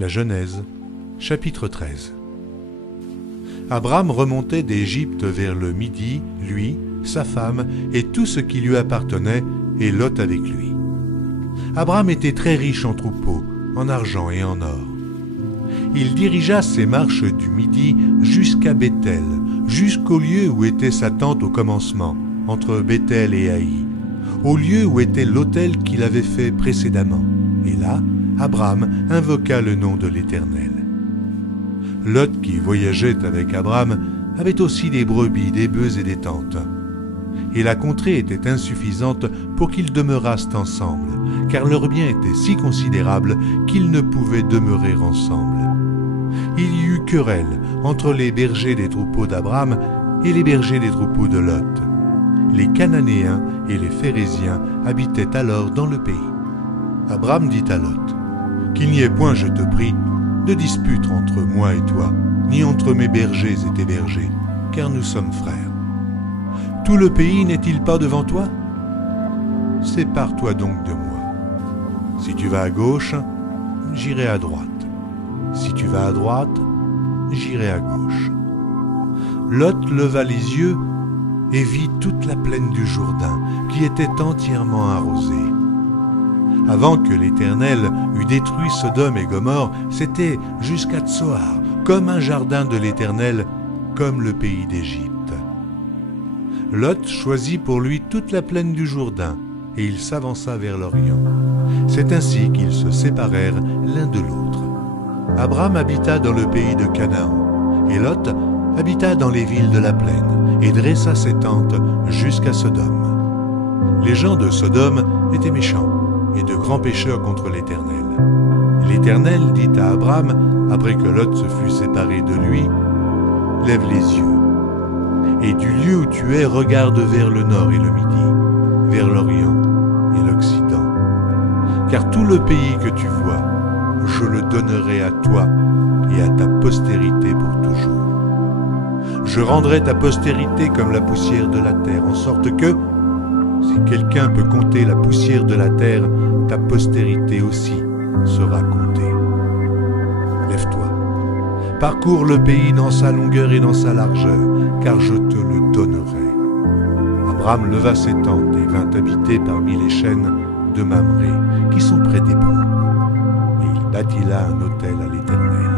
La Genèse, chapitre 13. Abram remontait d'Égypte vers le midi, lui, sa femme et tout ce qui lui appartenait, et Lot avec lui. Abram était très riche en troupeaux, en argent et en or. Il dirigea ses marches du midi jusqu'à Béthel, jusqu'au lieu où était sa tente au commencement, entre Béthel et Haï, au lieu où était l'autel qu'il avait fait précédemment. Et là, Abram invoqua le nom de l'Éternel. Lot, qui voyageait avec Abram, avait aussi des brebis, des bœufs et des tentes. Et la contrée était insuffisante pour qu'ils demeurassent ensemble, car leurs biens étaient si considérables qu'ils ne pouvaient demeurer ensemble. Il y eut querelle entre les bergers des troupeaux d'Abram et les bergers des troupeaux de Lot. Les Cananéens et les Phéréziens habitaient alors dans le pays. Abram dit à Lot, « Qu'il n'y ait point, je te prie, de dispute entre moi et toi, ni entre mes bergers et tes bergers, car nous sommes frères. Tout le pays n'est-il pas devant toi? Sépare-toi donc de moi. Si tu vas à gauche, j'irai à droite. Si tu vas à droite, j'irai à gauche. » Lot leva les yeux et vit toute la plaine du Jourdain, qui était entièrement arrosée. Avant que l'Éternel eût détruit Sodome et Gomorrhe, c'était jusqu'à Tsoar, comme un jardin de l'Éternel, comme le pays d'Égypte. Lot choisit pour lui toute la plaine du Jourdain, et il s'avança vers l'Orient. C'est ainsi qu'ils se séparèrent l'un de l'autre. Abram habita dans le pays de Canaan, et Lot habita dans les villes de la plaine, et dressa ses tentes jusqu'à Sodome. Les gens de Sodome étaient méchants, et de grands pécheurs contre l'Éternel. L'Éternel dit à Abram, après que Lot se fut séparé de lui, « Lève les yeux, et du lieu où tu es, regarde vers le nord et le midi, vers l'Orient et l'Occident. Car tout le pays que tu vois, je le donnerai à toi et à ta postérité pour toujours. Je rendrai ta postérité comme la poussière de la terre, en sorte que, si quelqu'un peut compter la poussière de la terre, ta postérité aussi sera comptée. Lève-toi, parcours le pays dans sa longueur et dans sa largeur, car je te le donnerai. » Abram leva ses tentes et vint habiter parmi les chênes de Mamré, qui sont près d'Hébron. Et il bâtit là un autel à l'Éternel.